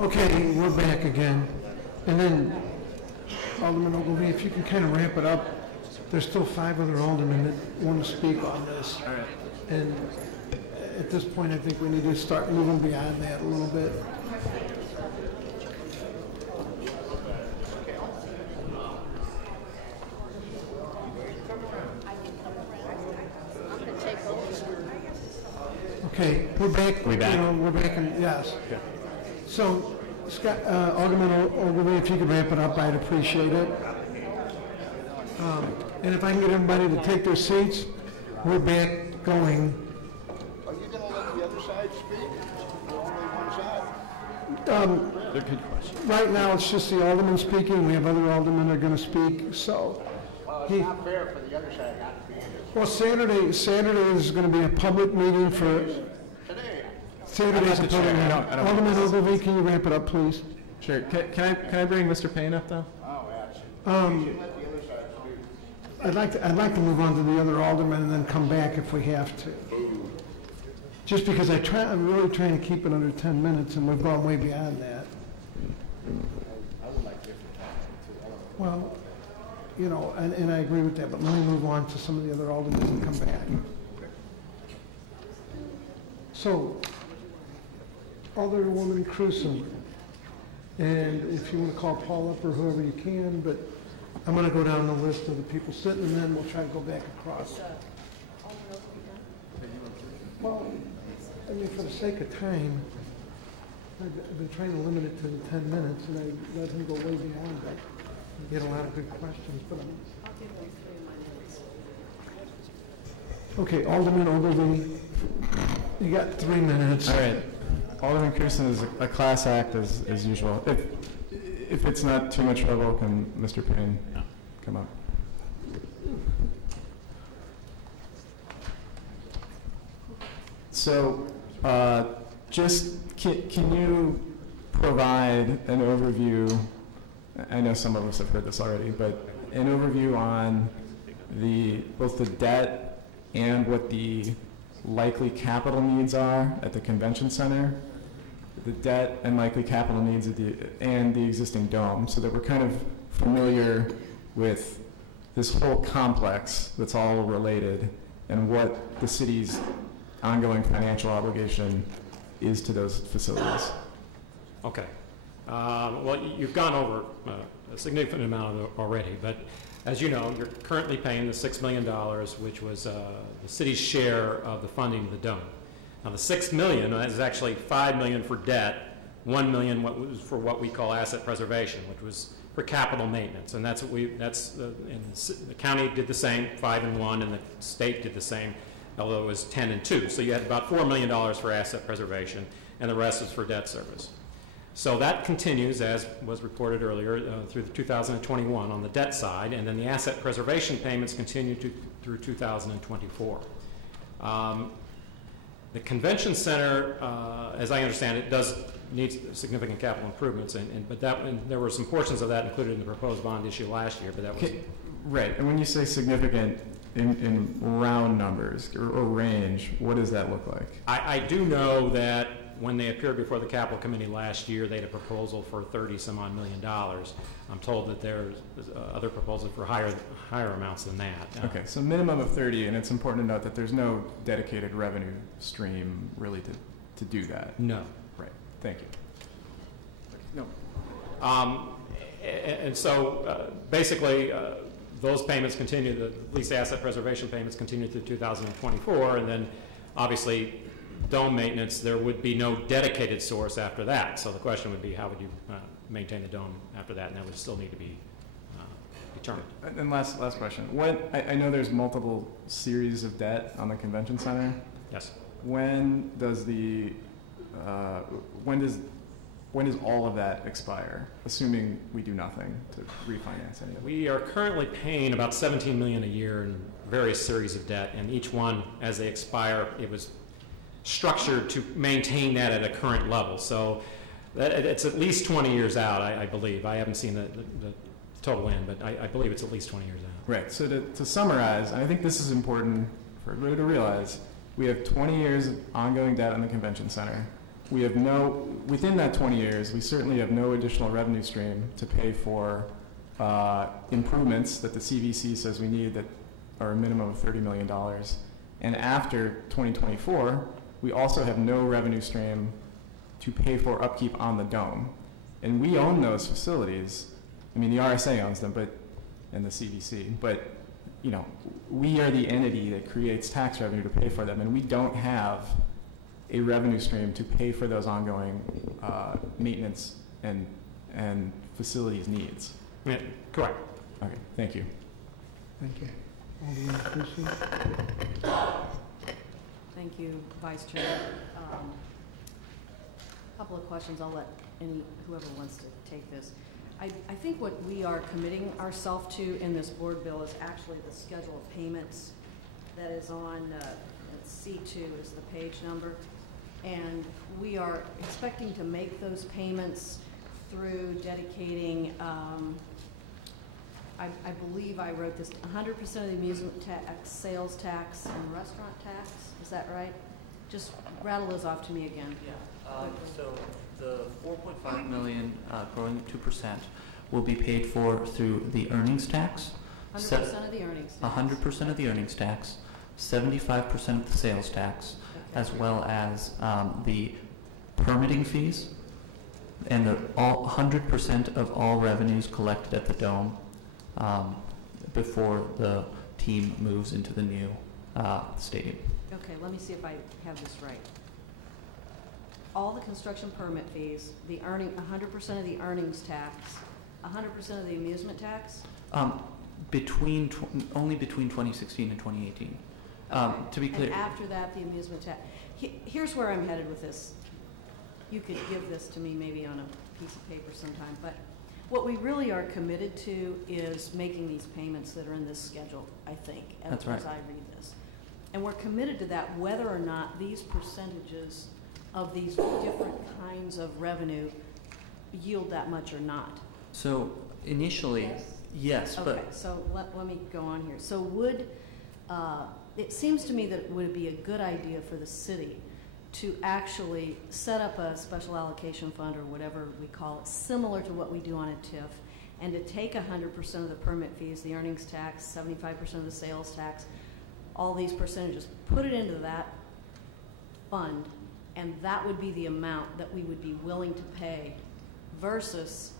Okay, we're back again. And then, Alderman Ogilvie, if you can kind of ramp it up. There's still 5 other aldermen that want to speak on this. All right. And at this point, I think we need to start moving beyond that a little bit. Okay, we're back. We back? You know, we're back, in, yes. Okay. So, Scott, Alderman Ogilvie, if you could ramp it up, I'd appreciate it. And if I can get everybody to take their seats, we're back going. Are you going to let the other side speak? Or only one side? They're good questions. Right now, it's just the alderman speaking. We have other aldermen that are going to speak. So, Well, it's not fair for the other side not to be here. well, Saturday is going to be a public meeting for. Today, Saturday's a the public chair. meeting. I don't- Alderman Ogilvie, can you ramp it up, please? Sure. Can I bring Mr. Payne up though? oh, absolutely. Um, Let the other side speak. I'd like to move on to the other aldermen and then come back if we have to. Just because I'm really trying to keep it under 10 minutes, and we've gone way beyond that. I would like different time, too. Well, you know, and I agree with that, but let me move on to some of the other aldermen and come back. So, Alderwoman Crusoe, and if you want to call Paul up or whoever you can, but I'm going to go down the list of the people sitting, and then we'll try to go back across. Well, I mean, for the sake of time, I've been trying to limit it to the 10 minutes, and I let him go way beyond that. He had a lot of good questions, but okay, Alderman Ogilvie, you got 3 minutes. All right. Alderman Kirsten is a class act as usual. If it's not too much trouble, can Mr. Payne come up? So, just can you provide an overview? I know some of us have heard this already, but an overview on both the debt and what the likely capital needs are at the convention center, the debt and likely capital needs and the existing dome, so that we're kind of familiar with this whole complex that's all related and what the city's ongoing financial obligation is to those facilities. Okay. Well, you've gone over a significant amount of it already, but as you know, you're currently paying the $6 million, which was the city's share of the funding of the dome. Now, the $6 million is actually $5 million for debt, $1 million for what we call asset preservation, which was for capital maintenance, and the county did the same, 5 and 1, and the state did the same, although it was 10 and 2. So you had about $4 million for asset preservation, and the rest is for debt service. So that continues, as was reported earlier, through 2021 on the debt side, and then the asset preservation payments continue through 2024. The convention center, as I understand it, does need significant capital improvements, but there were some portions of that included in the proposed bond issue last year, but that was... Right, and when you say significant in round numbers or range, what does that look like? I do know that when they appeared before the Capital Committee last year, they had a proposal for $30-some-odd million. I'm told that there's other proposals for higher amounts than that. Okay, so minimum of 30, and it's important to note that there's no dedicated revenue stream really to do that. No. Right, thank you. No. And so basically, those payments continue, the lease asset preservation payments continue through 2024, and then obviously dome maintenance, there would be no dedicated source after that. So the question would be, how would you maintain the dome after that? And that would still need to be determined. And last question. I know there's multiple series of debt on the convention center. Yes. When does when does all of that expire, assuming we do nothing to refinance any of it? We are currently paying about $17 million a year in various series of debt, and each one, as they expire, it was structured to maintain that at a current level. So it's at least 20 years out, I believe. I haven't seen the total end, but I believe it's at least 20 years out. Right. So to summarize, and I think this is important for everybody to realize, we have 20 years of ongoing debt on the convention center. we have no, within that 20 years, we certainly have no additional revenue stream to pay for improvements that the CVC says we need that are a minimum of $30 million. And after 2024, we also have no revenue stream to pay for upkeep on the dome. And we own those facilities. I mean, the RSA owns them, and the CVC, but you know, we are the entity that creates tax revenue to pay for them, and we don't have a revenue stream to pay for those ongoing maintenance and facilities needs. Yeah, correct. Okay, thank you. Thank you. Alderman Crucy? Thank you, Vice Chair. A couple of questions. I'll let whoever wants to take this. I think what we are committing ourselves to in this board bill is actually the schedule of payments that is on C2 is the page number. And we are expecting to make those payments through dedicating, I believe I wrote this, 100% of the amusement tax, sales tax, and restaurant tax. Is that right? Just rattle those off to me again. Yeah. So the 4.5 million growing at 2% will be paid for through the earnings tax. 100% of the earnings tax. 100% of the earnings tax, 75% of the sales tax, okay, as well as the permitting fees, and 100% of all revenues collected at the Dome before the team moves into the new stadium. Okay, let me see if I have this right. All the construction permit fees, the 100% of the earnings tax, 100% of the amusement tax? Only between 2016 and 2018. Okay. To be clear. And after that, the amusement tax. Here's where I'm headed with this. You could give this to me maybe on a piece of paper sometime, but what we really are committed to is making these payments that are in this schedule, I think, as I read this. And we're committed to that whether or not these percentages of these different kinds of revenue yield that much or not. So initially, yes, okay, but so let me go on here. So would, it seems to me that it would be a good idea for the city to actually set up a special allocation fund or whatever we call it, similar to what we do on a TIF, and to take 100% of the permit fees, the earnings tax, 75% of the sales tax, all these percentages, put it into that fund, and that would be the amount that we would be willing to pay versus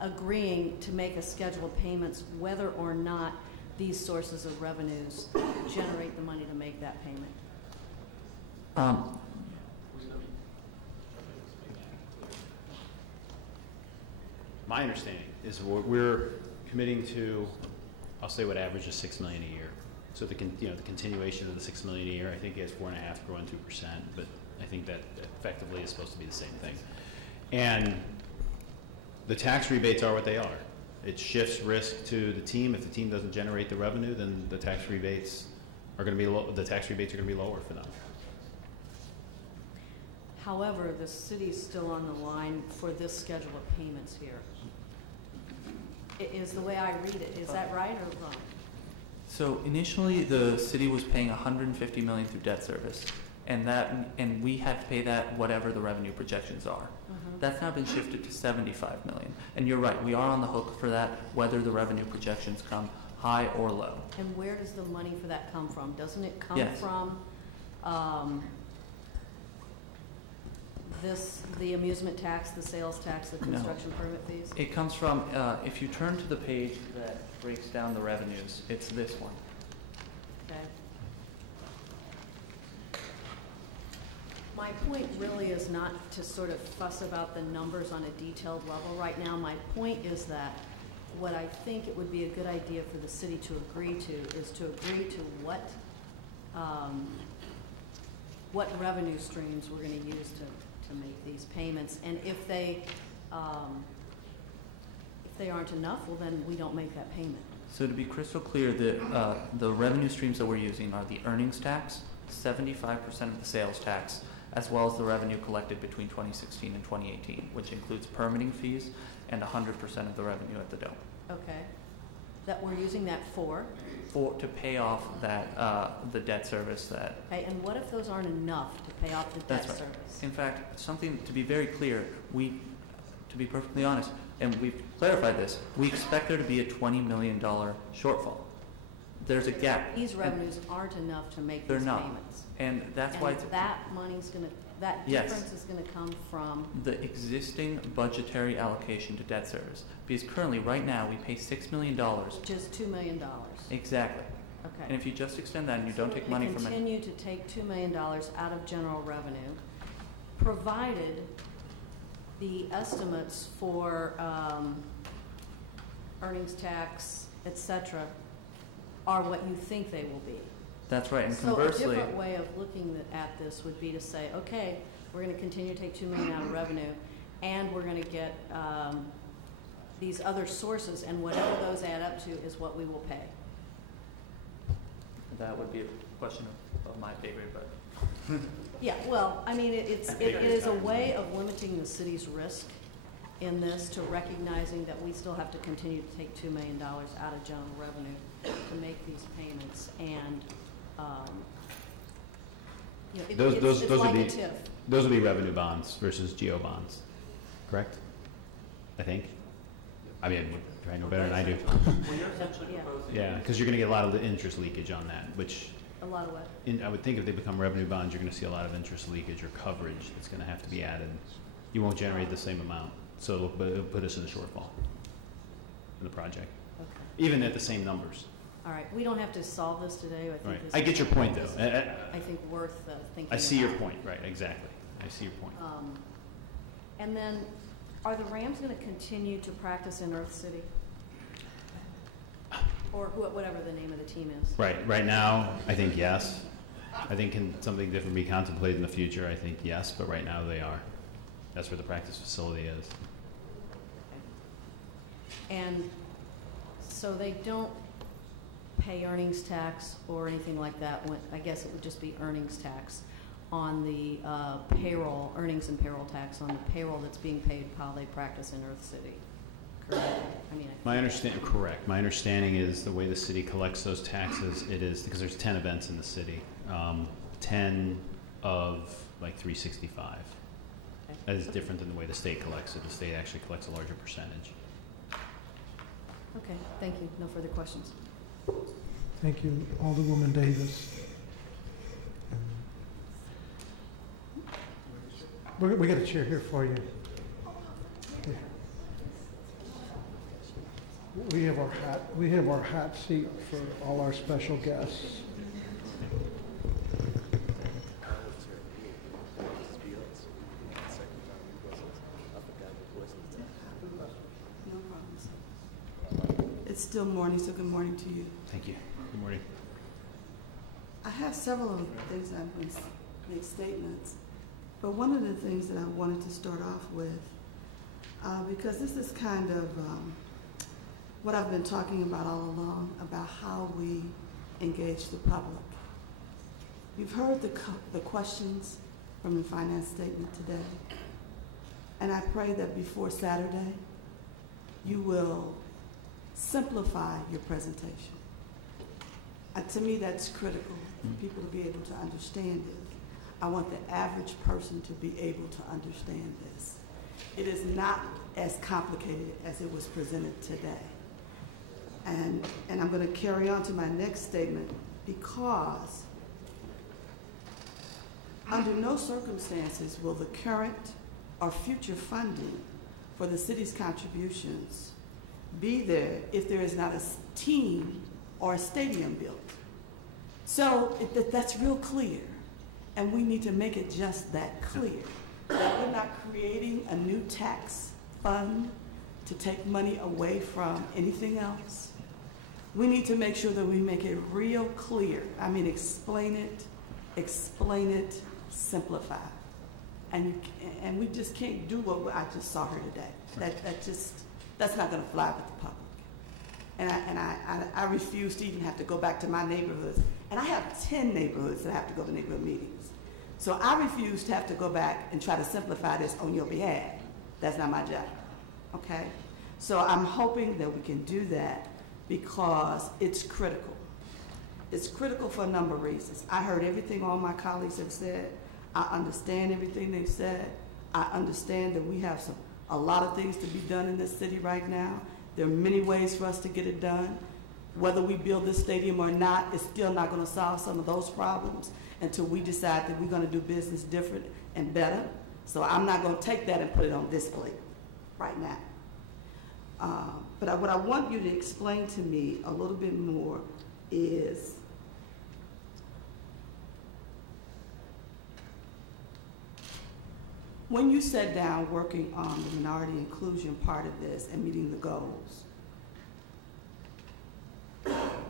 agreeing to make a schedule of payments whether or not these sources of revenues generate the money to make that payment. My understanding is we're committing to, I'll say what averages $6 million a year. So the continuation of the $6 million a year, I think it's 4.5 growing 2%, but I think that effectively is supposed to be the same thing. And the tax rebates are what they are. It shifts risk to the team. If the team doesn't generate the revenue, then the tax rebates are going to be lower for them. However, the city's still on the line for this schedule of payments here. It is the way I read it. Is that right or wrong? So initially, the city was paying $150 million through debt service, and we had to pay that whatever the revenue projections are. That's now been shifted to $75 million. And you're right, we are on the hook for that, whether the revenue projections come high or low. And where does the money for that come from? Doesn't it come yes. from the amusement tax, the sales tax, the construction permit fees? It comes from, if you turn to the page that breaks down the revenues, it's this one. Okay. My point really is not to sort of fuss about the numbers on a detailed level right now. My point is that what I think it would be a good idea for the city to agree to is to agree to what revenue streams we're going to use to make these payments, and if they aren't enough, well then we don't make that payment. So to be crystal clear, the revenue streams that we're using are the earnings tax, 75% of the sales tax, as well as the revenue collected between 2016 and 2018, which includes permitting fees and 100% of the revenue at the Dome. Okay. That we're using that for? to pay off that, the debt service that. Okay, and what if those aren't enough to pay off the debt That's right. service? In fact, something to be very clear, to be perfectly honest, and we've clarified this, we expect there to be a $20 million shortfall. There's a gap. These revenues aren't enough to make They're these not. payments. And that's why it's, that money's gonna, that Yes. difference is gonna come from, the existing budgetary allocation to debt service. Because currently, right now, we pay $6 million. just $2 million. Exactly. And Okay. if you just extend that and you don't take money from it, Continue to take $2 million out of general revenue, provided the estimates for earnings tax, et cetera, are what you think they will be. that's right. And So a conversely, different way of looking at this would be to say, okay, we're going to continue to take $2 million out of revenue, and we're going to get these other sources, and whatever those add up to is what we will pay. that would be a question of my favorite, but Yeah, well, I mean, it is a way of limiting the city's risk in this, to recognizing that we still have to continue to take $2 million out of general revenue to make these payments, and, you know, Those it's would like be- a TIF. Those would be revenue bonds versus GO bonds, correct? I think. I mean, I know better than I do. well, you're essentially Yeah. proposing. Yeah, because you're going to get a lot of the interest leakage on that, which A lot of what? I would think if they become revenue bonds, you're going to see a lot of interest leakage or coverage that's going to have to be added. You won't generate the same amount, so it'll put us in a shortfall in the project, Okay. even at the same numbers. All right, we don't have to solve this today. I think Right. this I is- get your point, though. this is, I think worth thinking I see your about. point, right, exactly. I see your point. And then, are the Rams going to continue to practice in Earth City? Or whatever the name of the team is? Right now, I think yes. I think can something different be contemplated in the future? I think yes, but right now they are. That's where the practice facility is. And so they don't pay earnings tax or anything like that, I guess it would just be earnings tax on the payroll, earnings and payroll tax on the payroll that's being paid while they practice in Earth City, correct? I mean, Correct. My understanding is the way the city collects those taxes, it is, because there's 10 events in the city, 10 of like 365. That is different than the way the state collects it. The state actually collects a larger percentage. Okay, thank you. No further questions. Thank you, Alderwoman Davis. We got a chair here for you. Yeah. We have our hot seat for all our special guests. No problems. It's still morning, so good morning to you. Thank you. Good morning. I have several of the things I'm going to make statements, but one of the things that I wanted to start off with, because this is kind of what I've been talking about all along, about how we engage the public. You've heard the questions from the finance statement today, and I pray that before Saturday, you will simplify your presentation. To me, that's critical for people to be able to understand it. I want the average person to be able to understand this. It is not as complicated as it was presented today. And I'm going to carry on to my next statement, because under no circumstances will the current or future funding for the city's contributions be there if there is not a team or a stadium built. So that's real clear, and we need to make it just that clear, that we're not creating a new tax fund to take money away from anything else. We need to make sure that we make it real clear. I mean, explain it, simplify. And we just can't do what I just saw here today. That's not going to fly with the public. And I refuse to even have to go back to my neighborhoods. And I have 10 neighborhoods that have to go to neighborhood meetings. So I refuse to have to go back and try to simplify this on your behalf. That's not my job, okay? So I'm hoping that we can do that. because it's critical. It's critical for a number of reasons. I heard everything all my colleagues have said. I understand everything they've said. I understand that we have a lot of things to be done in this city right now. There are many ways for us to get it done. Whether we build this stadium or not, it's still not going to solve some of those problems until we decide that we're going to do business different and better. So I'm not going to take that and put it on display right now. But what I want you to explain to me a little bit more is when you sat down working on the minority inclusion part of this and meeting the goals,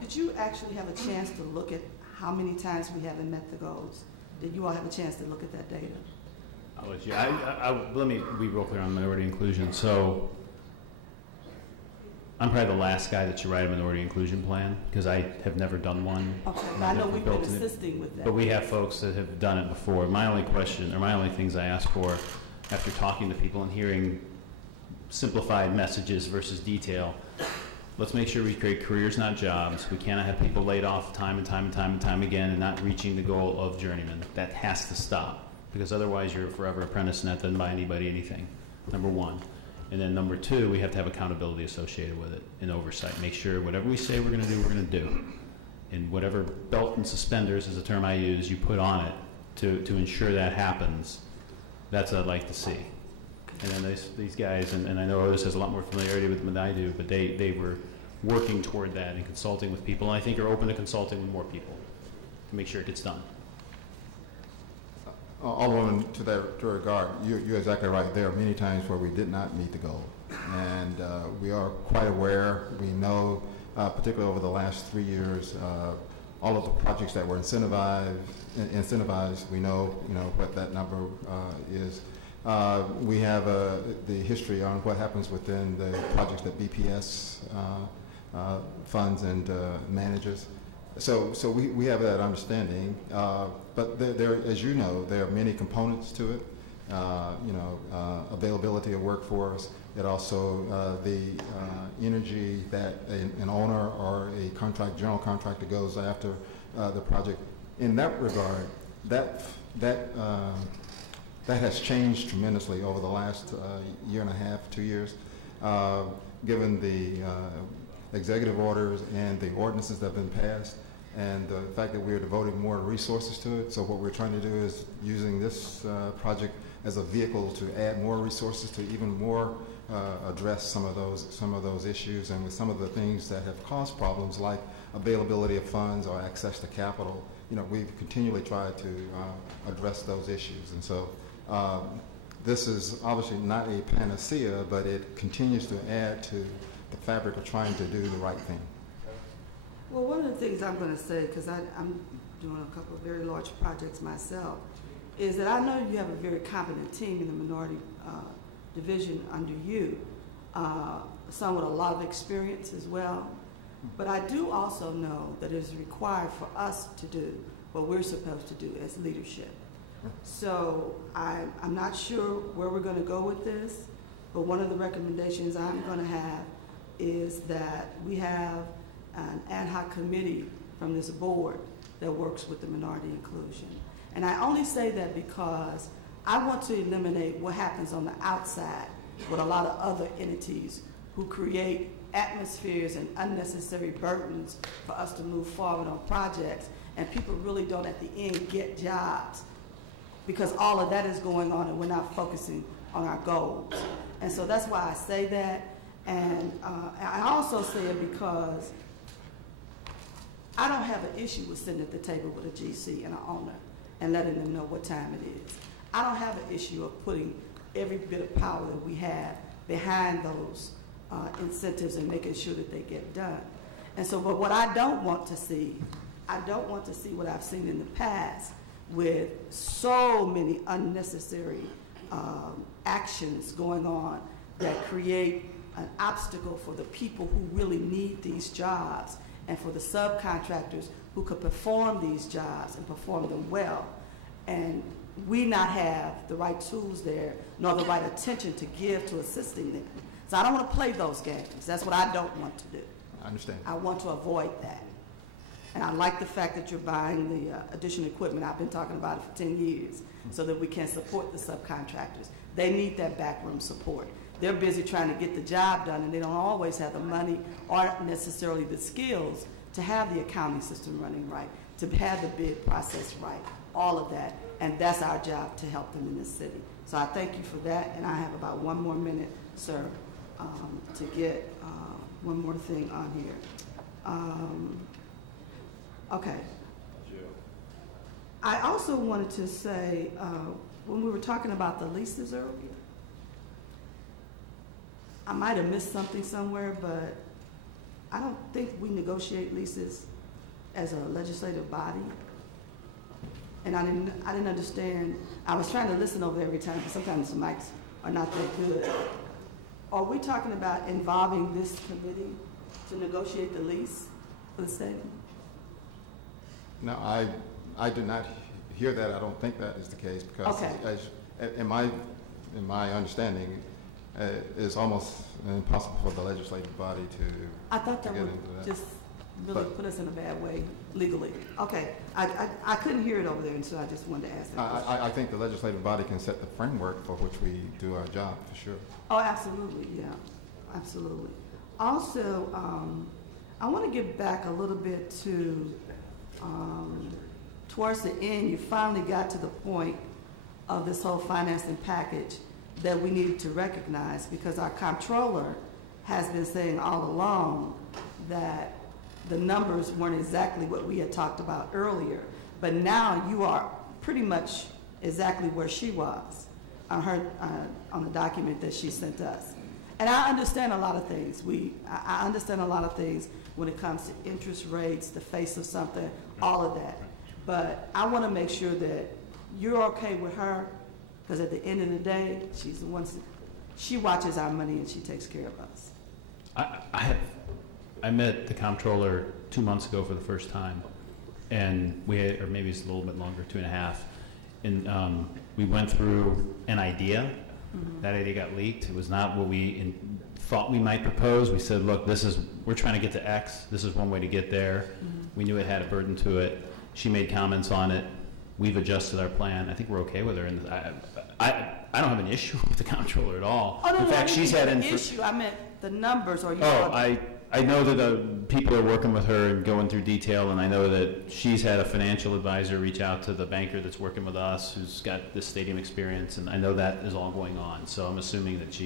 did you actually have a chance to look at how many times we haven't met the goals? Did you all have a chance to look at that data? I'll let you. Let me be real clear on minority inclusion. So I'm probably the last guy that should write a minority inclusion plan because I have never done one. Okay, but I know we've been assisting with that. But we have folks that have done it before. My only question, or my only things I ask for after talking to people and hearing simplified messages versus detail, let's make sure we create careers, not jobs. We cannot have people laid off time and time and time and time again and not reaching the goal of journeyman. That has to stop because otherwise you're a forever apprentice and that doesn't buy anybody anything, number one. And then number two, we have to have accountability associated with it and oversight. Make sure whatever we say we're going to do, we're going to do. And whatever belt and suspenders is a term I use, you put on it to ensure that happens. That's what I'd like to see. And then these guys, and I know others has a lot more familiarity with them than I do, but they were working toward that and consulting with people, and I think are open to consulting with more people to make sure it gets done. Alderwoman, to that regard, you're exactly right. There are many times where we did not meet the goal, and we are quite aware. We know, particularly over the last 3 years, all of the projects that were incentivized. We know, what that number is. We have the history on what happens within the projects that BPS funds and manages. So we have that understanding, but there, as you know, there are many components to it. Availability of workforce. It also the energy that an owner or a general contractor goes after the project. In that regard, that has changed tremendously over the last year and a half, 2 years, given the executive orders and the ordinances that have been passed, and the fact that we're devoting more resources to it. So what we're trying to do is using this project as a vehicle to add more resources to even more address some of those issues, and with some of the things that have caused problems like availability of funds or access to capital. We've continually tried to address those issues, and so this is obviously not a panacea, but it continues to add to the fabric of trying to do the right thing. Well, one of the things I'm going to say, because I'm doing a couple of very large projects myself, is that I know you have a very competent team in the minority division under you, some with a lot of experience as well. But I do also know that it is required for us to do what we're supposed to do as leadership. So I'm not sure where we're going to go with this, but one of the recommendations I'm going to have is that we have an ad hoc committee from this board that works with the minority inclusion. And I only say that because I want to eliminate what happens on the outside with a lot of other entities who create atmospheres and unnecessary burdens for us to move forward on projects, and people really don't at the end get jobs because all of that is going on and we're not focusing on our goals. And so that's why I say that. And I also say it because I don't have an issue with sitting at the table with a GC and an owner and letting them know what time it is. I don't have an issue of putting every bit of power that we have behind those incentives and making sure that they get done. And so, but what I don't want to see, I don't want to see what I've seen in the past with so many unnecessary actions going on that create an obstacle for the people who really need these jobs and for the subcontractors who could perform these jobs and perform them well. And we not have the right tools there, nor the right attention to give to assisting them. So I don't want to play those games. That's what I don't want to do. I understand. I want to avoid that. And I like the fact that you're buying the additional equipment. I've been talking about it for 10 years so that we can support the subcontractors. They need that backroom support. They're busy trying to get the job done, and they don't always have the money or necessarily the skills to have the accounting system running right, to have the bid process right, all of that. And that's our job, to help them in this city. So I thank you for that, and I have about 1 more minute, sir, to get one more thing on here. Okay. I also wanted to say, when we were talking about the leases earlier, I might have missed something somewhere, but I don't think we negotiate leases as a legislative body. And I didn't understand. I was trying to listen over there every time, because sometimes the mics are not that good. Are we talking about involving this committee to negotiate the lease for the stadium? No, I did not hear that. I don't think that is the case, because in my understanding, it's almost impossible for the legislative body to I thought that get would into that. just really put us in a bad way legally. Okay, I couldn't hear it over there, and so I just wanted to ask that question. I think the legislative body can set the framework for which we do our job, for sure. Oh, absolutely, yeah, absolutely. Also, I want to get back a little bit to, towards the end, you finally got to the point of this whole financing package that we needed to recognize, because our comptroller has been saying all along that the numbers weren't exactly what we had talked about earlier. But now you are pretty much exactly where she was on her on the document that she sent us. And I understand a lot of things. I understand a lot of things when it comes to interest rates, the face of something, all of that. But I want to make sure that you're okay with her, because at the end of the day, she's the one. She watches our money and she takes care of us. I met the comptroller 2 months ago for the first time, and we had, or maybe it's a little bit longer, 2.5, and we went through an idea. Mm-hmm. That idea got leaked. It was not what we thought we might propose. We said, look, we're trying to get to X. This is one way to get there. Mm-hmm. We knew it had a burden to it. She made comments on it. We've adjusted our plan. I think we're okay with her. And I don't have an issue with the comptroller at all. Oh, no, in fact, she's had an issue. I meant the numbers. Or you I know that the people are working with her and going through detail, and I know that she's had a financial advisor reach out to the banker that's working with us, who's got this stadium experience, and I know that is all going on. So I'm assuming that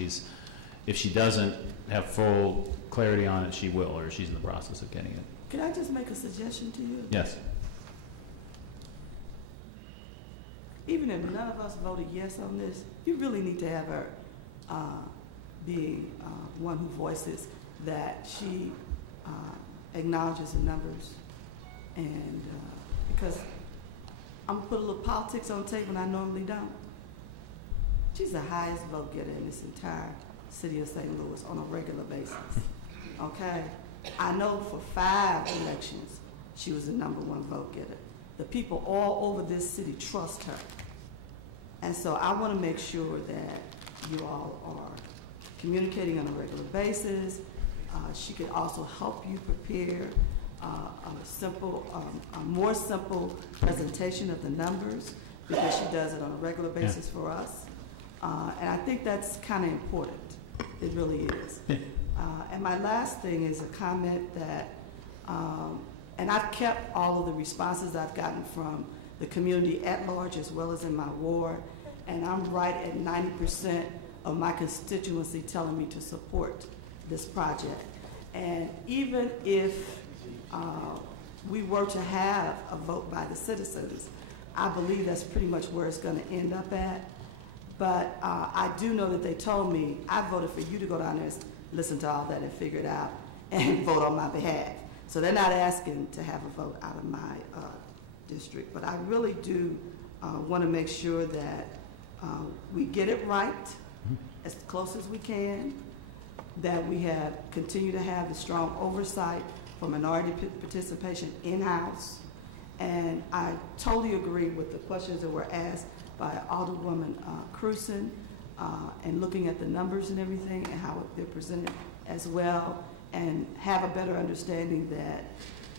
if she doesn't have full clarity on it, she will, or she's in the process of getting it. Can I just make a suggestion to you? Yes. Even if none of us voted yes on this, you really need to have her be one who voices that she acknowledges the numbers. And because I'm going to put a little politics on the table, and I normally don't. She's the highest vote getter in this entire city of St. Louis on a regular basis. Okay? I know for 5 elections, she was the #1 vote getter. The people all over this city trust her. And so I want to make sure that you all are communicating on a regular basis. She could also help you prepare a more simple presentation of the numbers, because she does it on a regular basis for us. And I think that's kind of important. It really is. And my last thing is a comment that, and I've kept all of the responses I've gotten from the community at large as well as in my ward, and I'm right at 90% of my constituency telling me to support this project. And even if we were to have a vote by the citizens, I believe that's pretty much where it's going to end up at. But I do know that they told me, I voted for you to go down there and listen to all that and figure it out and vote on my behalf. So they're not asking to have a vote out of my district. But I really do want to make sure that we get it right as close as we can, that we continue to have the strong oversight for minority participation in-house. And I totally agree with the questions that were asked by Alderwoman Cruzen, and looking at the numbers and everything and how they're presented as well. and have a better understanding that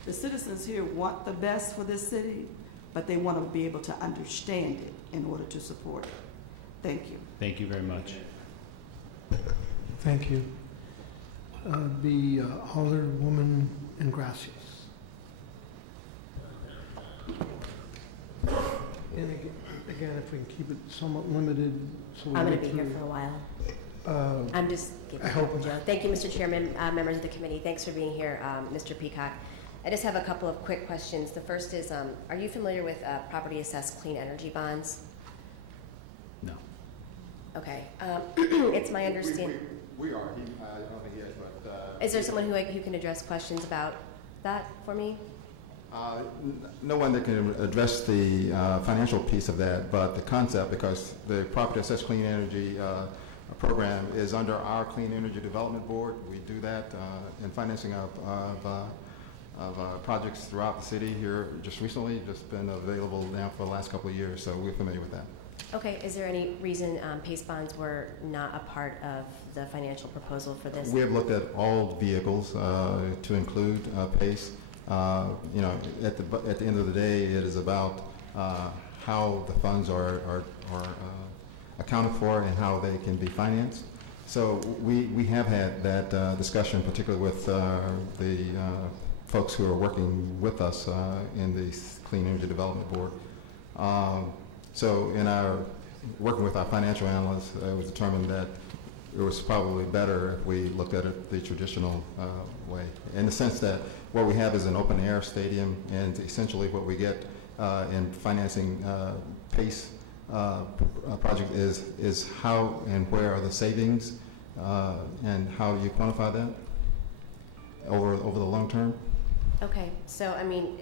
the citizens here want the best for this city, but they want to be able to understand it in order to support it. Thank you. Thank you very much. Thank you. The Alderwoman Ingracias. And again, if we can keep it somewhat limited, so we I'm going get to be here through- for a while. I'm just giving I hope- you Joe. Thank you, Mr. Chairman, members of the committee. Thanks for being here, Mr. Peacock. I just have a couple of quick questions. The first is, are you familiar with property assessed clean energy bonds? No. Okay. It's my understanding. We are. I don't think he is, but... Is there someone who can address questions about that for me? No one that can address the financial piece of that, but the concept, because the Property Assessed Clean Energy program is under our Clean Energy Development Board. We do that in financing of projects throughout the city here just recently, just been available now for the last couple of years, so we're familiar with that. Okay. Is there any reason PACE bonds were not a part of the financial proposal for this? We have looked at all vehicles to include PACE. You know, at the end of the day, it is about how the funds are accounted for and how they can be financed. So we have had that discussion, particularly with the folks who are working with us in the Clean Energy Development Board. So in our working with our financial analysts, it was determined that it was probably better if we looked at it the traditional way, in the sense that what we have is an open air stadium, and essentially what we get in financing PACE project is how and where are the savings, and how you quantify that over the long term. Okay. So, I mean,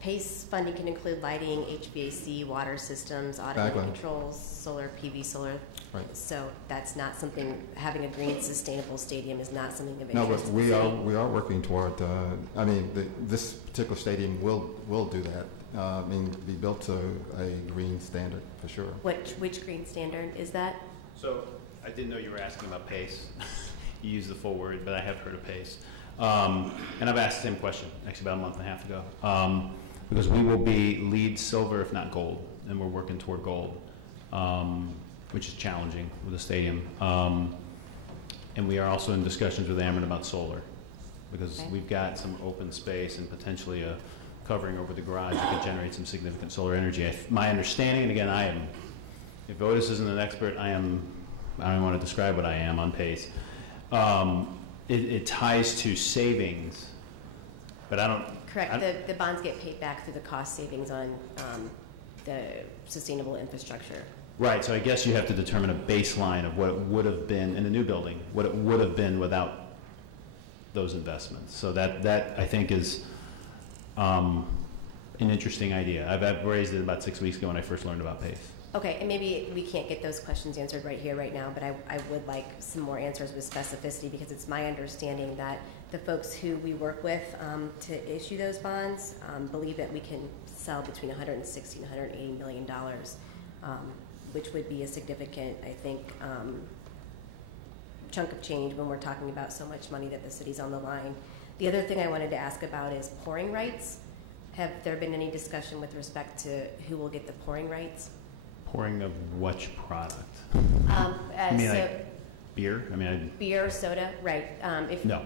PACE funding can include lighting, HVAC, water systems, automated controls, solar, PV solar. Right. So that's not something, having a green sustainable stadium is not something of interest. No, but to the we city. are working toward, I mean, this particular stadium will do that. I mean, be built to a green standard for sure. Which green standard is that? So I didn't know you were asking about PACE. You used the full word, but I have heard of PACE. And I've asked the same question, actually about a month and a half ago. Because we will be LEED silver, if not gold, and we're working toward gold, which is challenging with the stadium. And we are also in discussions with Ameren about solar, because we've got some open space and potentially a covering over the garage that could generate some significant solar energy. My understanding, and again, if Otis isn't an expert, I don't want to describe what I am on PACE. It ties to savings, but I don't. Correct. The bonds get paid back through the cost savings on the sustainable infrastructure. Right. So I guess you have to determine a baseline of what it would have been in the new building, what it would have been without those investments. So that I think is an interesting idea. I've raised it about 6 weeks ago when I first learned about PACE. Okay, and maybe we can't get those questions answered right here, right now, but I would like some more answers with specificity, because it's my understanding that the folks who we work with to issue those bonds believe that we can sell between $160 and $180 million, which would be a significant, I think, chunk of change when we're talking about so much money that the city's on the line. The other thing I wanted to ask about is pouring rights. Have there been any discussion with respect to who will get the pouring rights? Pouring of which product? I mean, like beer? Beer, soda, right. No.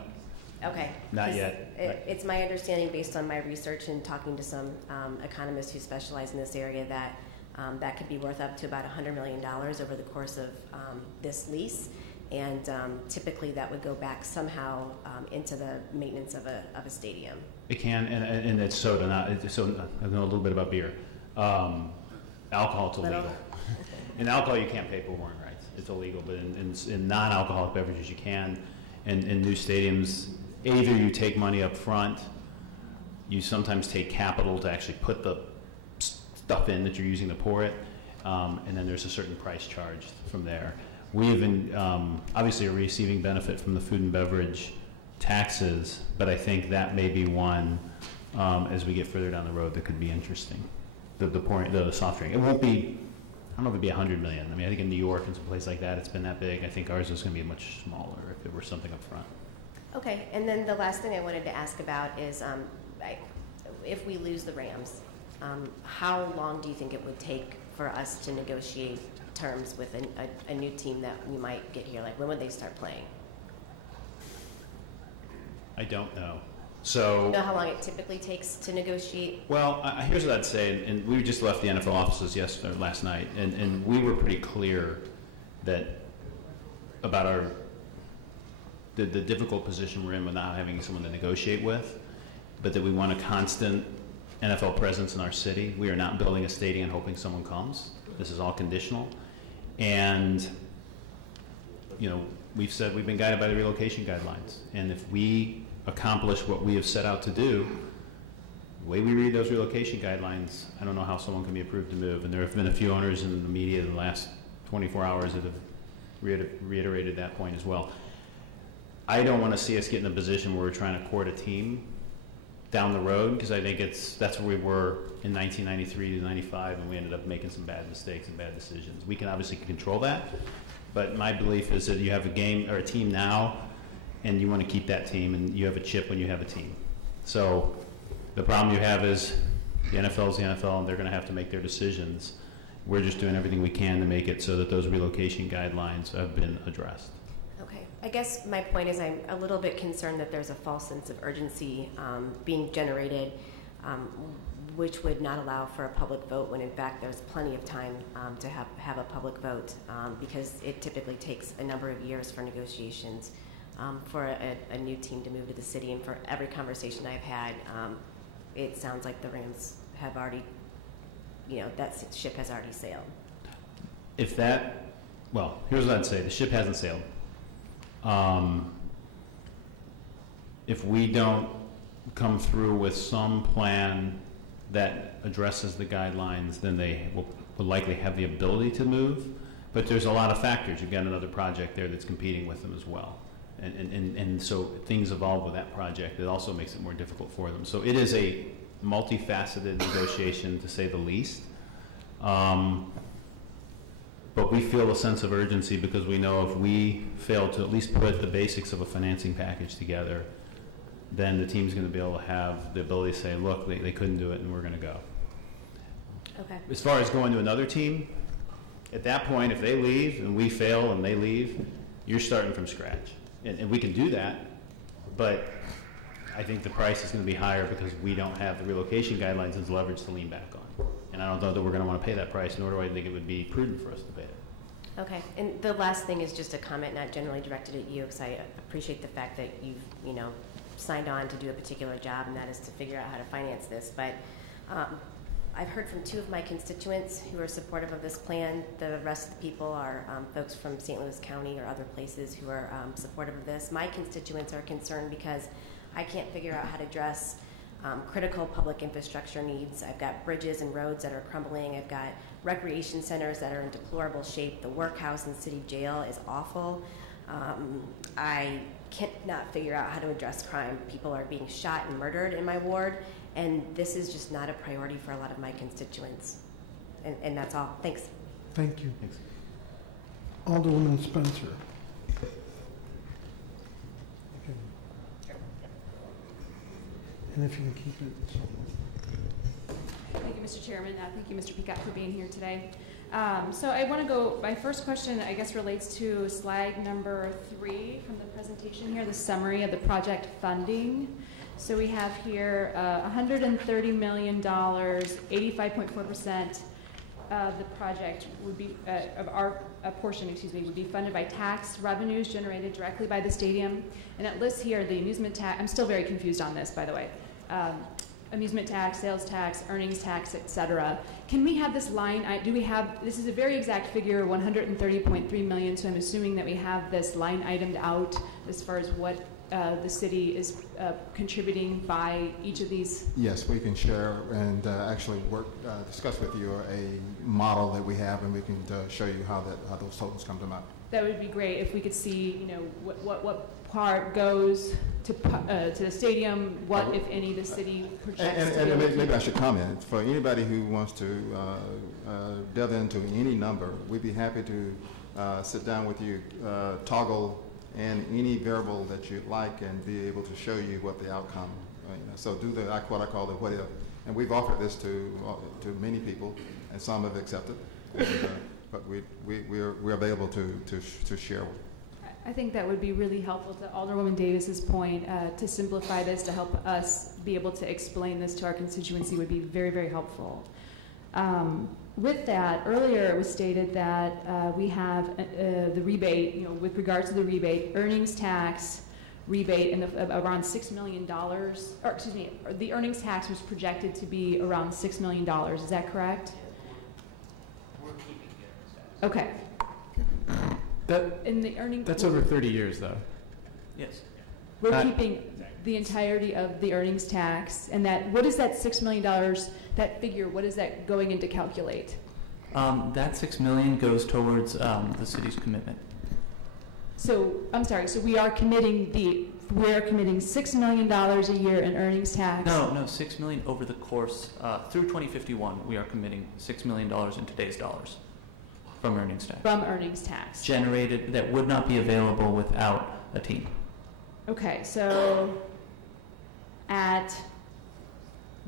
Okay. Not yet. It's my understanding, based on my research and talking to some economists who specialize in this area, that that could be worth up to about $100 million over the course of this lease. And typically that would go back somehow into the maintenance of a stadium. It can, and it's soda, I know a little bit about beer. Alcohol's illegal. In alcohol, you can't pay for pouring rights. It's illegal, but in non-alcoholic beverages, you can. And in new stadiums, either you take money up front, you sometimes take capital to actually put the stuff in that you're using to pour it, and then there's a certain price charged from there. We even obviously are receiving benefit from the food and beverage taxes, but I think that may be one as we get further down the road that could be interesting. The soft drink. It won't be, I don't know if it'd be 100 million. I mean, I think in New York and some place like that, it's been that big. I think ours is going to be much smaller if it were something up front. Okay, and then the last thing I wanted to ask about is if we lose the Rams, how long do you think it would take for us to negotiate terms with a new team that we might get here? Like, when would they start playing? I don't know. So, You know how long it typically takes to negotiate? well, here's what I'd say, and we just left the NFL offices last night, and we were pretty clear that about the difficult position we're in with not having someone to negotiate with, but that we want a constant NFL presence in our city. We are not building a stadium and hoping someone comes. This is all conditional. And, you know, we've said we've been guided by the relocation guidelines. And if we accomplish what we have set out to do, the way we read those relocation guidelines, I don't know how someone can be approved to move. And there have been a few owners in the media in the last 24 hours that have reiterated that point as well. I don't want to see us get in a position where we're trying to court a team down the road, because I think that's where we were in 1993 to 95, and we ended up making some bad mistakes and bad decisions. We can obviously control that, but my belief is that you have a game or a team now, and you want to keep that team, and you have a chip when you have a team. So the problem you have is the NFL is the NFL, and they're going to have to make their decisions. We're just doing everything we can to make it so that those relocation guidelines have been addressed. Okay. I guess my point is I'm a little bit concerned that there's a false sense of urgency being generated, which would not allow for a public vote when in fact there's plenty of time to have a public vote, because it typically takes a number of years for negotiations for a new team to move to the city. And for every conversation I've had, it sounds like the Rams have already, that ship has already sailed. Well, here's what I'd say. The ship hasn't sailed. If we don't come through with some plan that addresses the guidelines, then they will likely have the ability to move. But there's a lot of factors. You've got another project there that's competing with them as well. And so things evolve with that project. It also makes it more difficult for them. So it is a multifaceted negotiation, to say the least. But we feel a sense of urgency because we know if we fail to at least put the basics of a financing package together, then the team's going to be able to have the ability to say, look, they couldn't do it and we're going to go. Okay. As far as going to another team, at that point, if they leave and we fail and they leave, you're starting from scratch. And we can do that, but I think the price is going to be higher because we don't have the relocation guidelines as leverage to lean back on. And I don't know that we're going to want to pay that price, nor do I think it would be prudent for us to pay it. Okay, and the last thing is just a comment not generally directed at you, because I appreciate the fact that you've, signed on to do a particular job, and that is to figure out how to finance this. But I've heard from two of my constituents who are supportive of this plan. The rest of the people are folks from St. Louis County or other places who are supportive of this. My constituents are concerned because I can't figure out how to address critical public infrastructure needs. I've got bridges and roads that are crumbling. I've got recreation centers that are in deplorable shape. The workhouse and city jail is awful. I cannot figure out how to address crime. People are being shot and murdered in my ward, and this is just not a priority for a lot of my constituents. And that's all. Thanks. Thank you. Thanks. Alderwoman Spencer. And if you can keep it. Thank you, Mr. Chairman. Thank you, Mr. Peacock, for being here today. So I want to go, my first question, I guess, relates to slide number 3 from the presentation here, the summary of the project funding. So we have here $130 million, 85.4% of the project would be, of our portion, would be funded by tax revenues generated directly by the stadium. And it lists here the amusement tax. I'm still very confused on this, by the way. Amusement tax, sales tax, earnings tax, etc. Can we have this line? This is a very exact figure, 130.3 million, so I'm assuming that we have this line itemed out as far as what the city is contributing by each of these? Yes, we can share and actually discuss with you a model that we have, and we can show you how those totals come to mind. That would be great if we could see, what part goes to the stadium, what, if any, the city projects. And maybe I should comment. For anybody who wants to delve into any number, we'd be happy to sit down with you, toggle and any variable that you'd like and be able to show you what the outcome, so do what I call the what if. And we've offered this to many people, and some have accepted, but we're available to share. I think that would be really helpful to Alderwoman Davis's point, to simplify this, to help us be able to explain this to our constituency would be very, very helpful. With that, earlier it was stated that we have the rebate, with regard to the rebate, earnings tax rebate of around $6 million, or excuse me, the earnings tax was projected to be around $6 million. Is that correct? We're keeping the earnings tax. Okay. That's over 30 years, though. Yes. We're keeping the entirety of the earnings tax, and what is that $6 million, that figure, what is that going in to calculate? That $6 million goes towards the city's commitment. So, I'm sorry, so we are committing $6 million a year in earnings tax? No, $6 million over the course, through 2051, we are committing $6 million in today's dollars from earnings tax. From earnings tax. Generated, that would not be available without a team. Okay, so at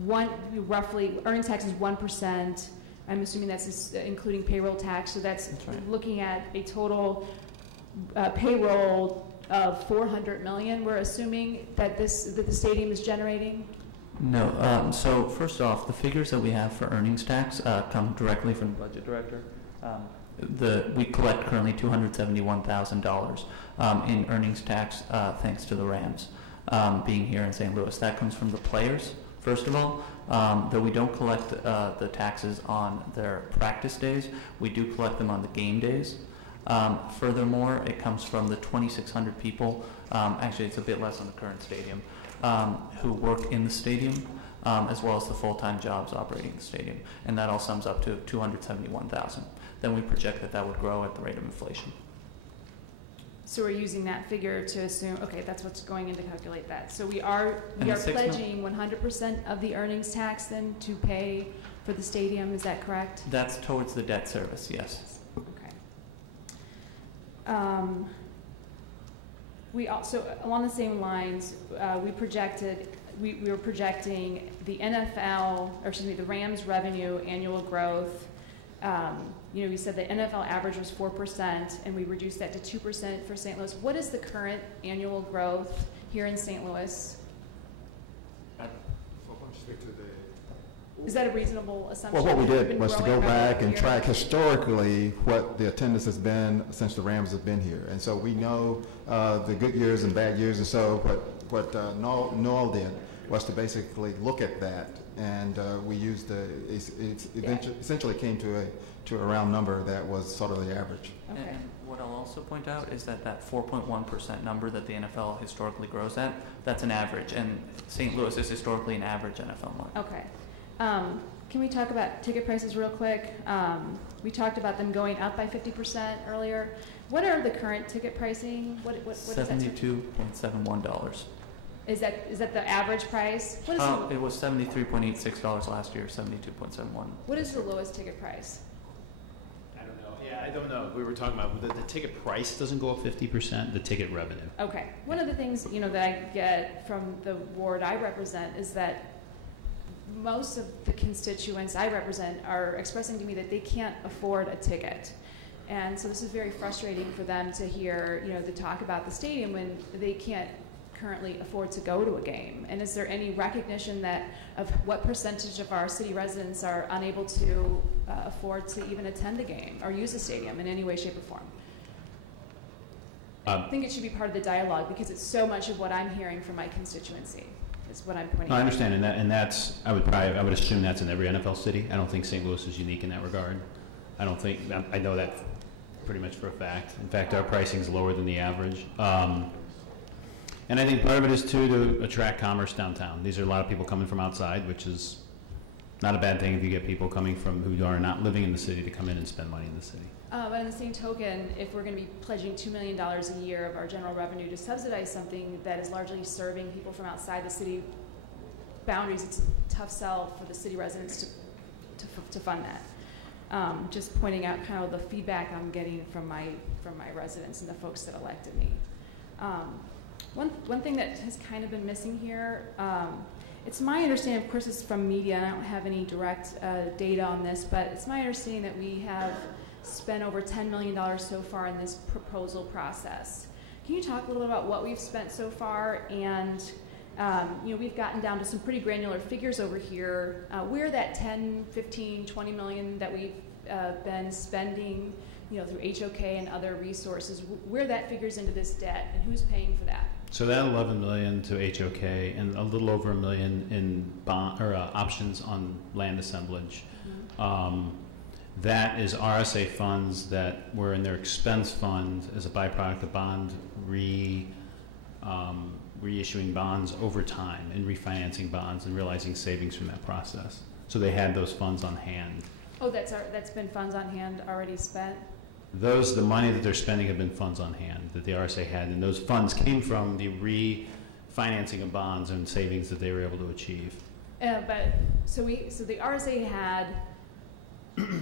roughly, earnings tax is 1%. I'm assuming that's including payroll tax, so that's right. Looking at a total payroll of $400 million. We're assuming that the stadium is generating. No. So first off, the figures that we have for earnings tax come directly from the budget director. We collect currently $271,000 in earnings tax thanks to the Rams being here in St. Louis. That comes from the players, first of all. Though we don't collect the taxes on their practice days, we do collect them on the game days. Furthermore, it comes from the 2,600 people, actually it's a bit less on the current stadium, who work in the stadium, as well as the full-time jobs operating the stadium. And that all sums up to $271,000. Then we project that would grow at the rate of inflation. So we're using that figure to assume, okay, that's what's going in to calculate that. So we are pledging 100% of the earnings tax then to pay for the stadium, is that correct? That's towards the debt service, yes. Okay. We also, along the same lines, we were projecting the the Rams revenue annual growth. We said the NFL average was 4%, and we reduced that to 2% for St. Louis. What is the current annual growth here in St. Louis? Is that a reasonable assumption? Well, what we did was to go back and track historically what the attendance has been since the Rams have been here. And so we know the good years and bad years. And so what Noel did was to basically look at that. And we used essentially came to a round number that was sort of the average. Okay. And what I'll also point out is that 4.1% number that the NFL historically grows at, that's an average. And St. Louis is historically an average NFL market. Okay. Can we talk about ticket prices real quick? We talked about them going up by 50% earlier. What are the current ticket pricing? What is that? $72.71. Is that the average price? It was $73.86 last year, $72.71. What is the lowest ticket price? I don't know. Yeah, I don't know. We were talking about the ticket price doesn't go up 50%, the ticket revenue. Okay. One of the things, that I get from the ward I represent is that most of the constituents I represent are expressing to me that they can't afford a ticket. And so this is very frustrating for them to hear, the talk about the stadium when they can't currently afford to go to a game. And is there any recognition of what percentage of our city residents are unable to afford to even attend a game or use a stadium in any way, shape, or form? I think it should be part of the dialogue because it's so much of what I'm hearing from my constituency. Is what I'm pointing out. I understand, and that's I would assume that's in every NFL city. I don't think St. Louis is unique in that regard. I know that pretty much for a fact. In fact, our pricing is lower than the average. And I think part of it is to attract commerce downtown. These are a lot of people coming from outside, which is not a bad thing if you get people coming from who are not living in the city to come in and spend money in the city. But on the same token, if we're going to be pledging $2 million a year of our general revenue to subsidize something that is largely serving people from outside the city boundaries, it's a tough sell for the city residents to fund that. Just pointing out kind of the feedback I'm getting from my residents and the folks that elected me. One thing that has kind of been missing here, it's my understanding, of course it's from media, and I don't have any direct data on this, but it's my understanding that we have spent over $10 million so far in this proposal process. Can you talk a little about what we've spent so far? And we've gotten down to some pretty granular figures over here. Where that 10, 15, 20 million that we've been spending, through HOK and other resources, where that figures into this debt and who's paying for that? So that 11 million to HOK and a little over $1 million in bond or options on land assemblage. Mm-hmm. That is RSA funds that were in their expense fund as a byproduct of bond reissuing bonds over time and refinancing bonds and realizing savings from that process. So they had those funds on hand. Oh, that's been funds on hand already spent? The money that they're spending have been funds on hand that the RSA had, and those funds came from the refinancing of bonds and savings that they were able to achieve. So the RSA had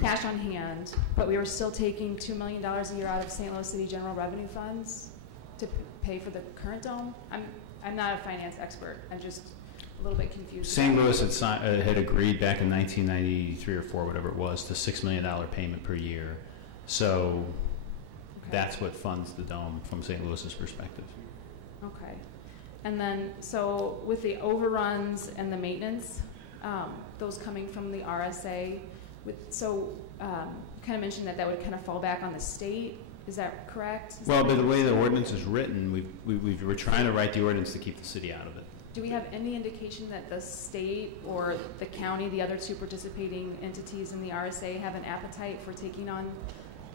cash on hand, but we were still taking $2 million a year out of St. Louis City general revenue funds to pay for the current dome. I'm not a finance expert. I'm just a little bit confused. St. Louis had agreed back in 1993 or 4, whatever it was, to $6 million payment per year. So that's what funds the dome from St. Louis's perspective. Okay. And then, so with the overruns and the maintenance, those coming from the RSA, kind of mentioned that would kind of fall back on the state. Is that correct? Well, but the way the ordinance is written, we're trying to write the ordinance to keep the city out of it. Do we have any indication that the state or the county, the other two participating entities in the RSA, have an appetite for taking on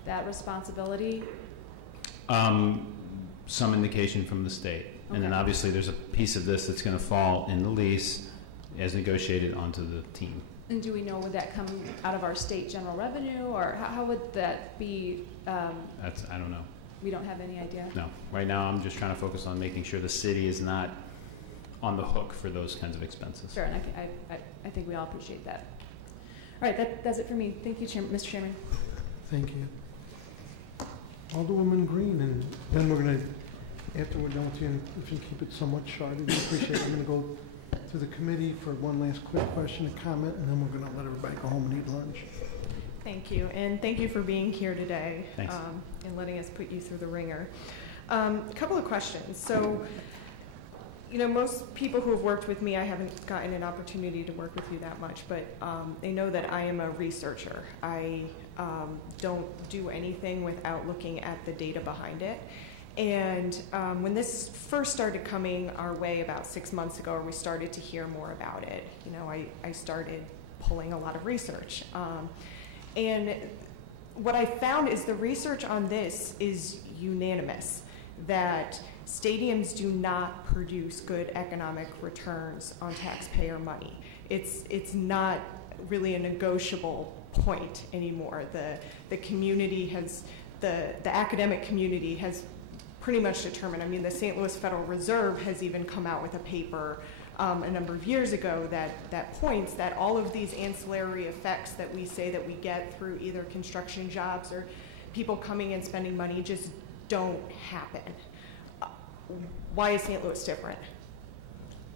that responsibility? Some indication from the state. Okay. And then obviously there's a piece of this that's going to fall in the lease as negotiated onto the team. And do we know, would that come out of our state general revenue, or how would that be? I don't know. We don't have any idea? No. Right now I'm just trying to focus on making sure the city is not on the hook for those kinds of expenses. Sure, and I think we all appreciate that. All right, that's it for me. Thank you, Mr. Chairman. Thank you. Alderwoman Green, and then we're going to, after we're done with you, if you keep it somewhat short, I appreciate it. I'm going to go to the committee for one last quick question and comment, and then we're going to let everybody go home and eat lunch. Thank you, and thank you for being here today. Thanks. And letting us put you through the ringer. A couple of questions. So, most people who have worked with me, I haven't gotten an opportunity to work with you that much, but they know that I am a researcher. I don't do anything without looking at the data behind it. And when this first started coming our way about 6 months ago, we started to hear more about it. I started pulling a lot of research. And what I found is the research on this is unanimous, that stadiums do not produce good economic returns on taxpayer money. It's not really a negotiable point anymore. The community has, the academic community has pretty much determined. I mean, the St. Louis Federal Reserve has even come out with a paper a number of years ago that points that all of these ancillary effects that we say that we get through either construction jobs or people coming and spending money just don't happen. Why is St. Louis different?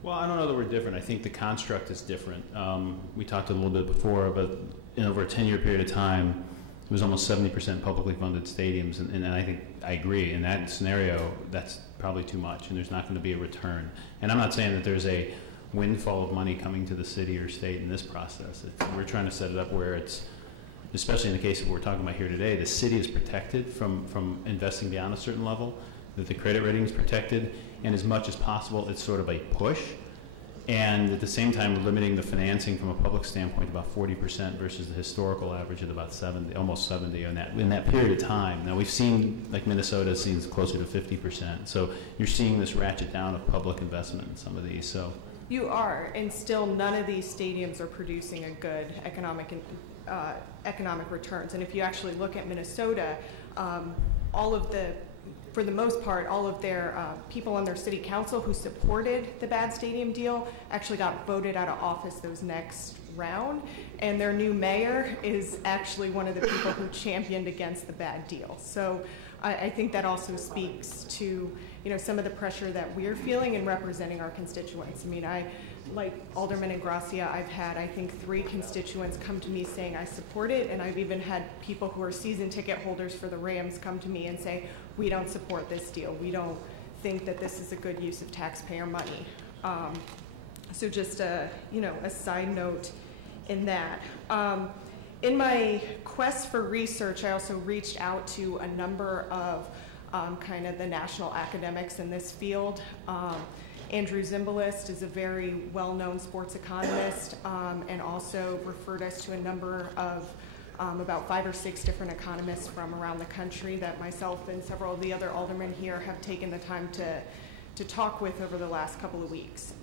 Well, I don't know that we're different. I think the construct is different. We talked a little bit before, but in over a 10-year period of time, it was almost 70% publicly funded stadiums, and I think I agree. In that scenario, that's probably too much, and there's not going to be a return. And I'm not saying that there's a windfall of money coming to the city or state in this process. We're trying to set it up where it's, especially in the case of what we're talking about here today, the city is protected from investing beyond a certain level, that the credit rating is protected, and as much as possible, it's sort of a push. And at the same time, limiting the financing from a public standpoint about 40% versus the historical average at about 70, almost 70 in that period of time. Now we've seen, like Minnesota seems closer to 50%. So you're seeing this ratchet down of public investment in some of these. So you are, and still none of these stadiums are producing a good economic returns. And if you actually look at Minnesota, for the most part, all of their people on their city council who supported the bad stadium deal actually got voted out of office those next round, and their new mayor is actually one of the people who championed against the bad deal. So I think that also speaks to, you know, some of the pressure that we're feeling in representing our constituents. I mean, like Alderman Ingracia, I've had, I think, 3 constituents come to me saying I support it, and I've even had people who are season ticket holders for the Rams come to me and say, we don't support this deal. We don't think that this is a good use of taxpayer money. So just a, you know, a side note in that. In my quest for research, I also reached out to a number of kind of the national academics in this field. Andrew Zimbalist is a very well-known sports economist, and also referred us to a number of about 5 or 6 different economists from around the country that myself and several of the other aldermen here have taken the time to talk with over the last couple of weeks.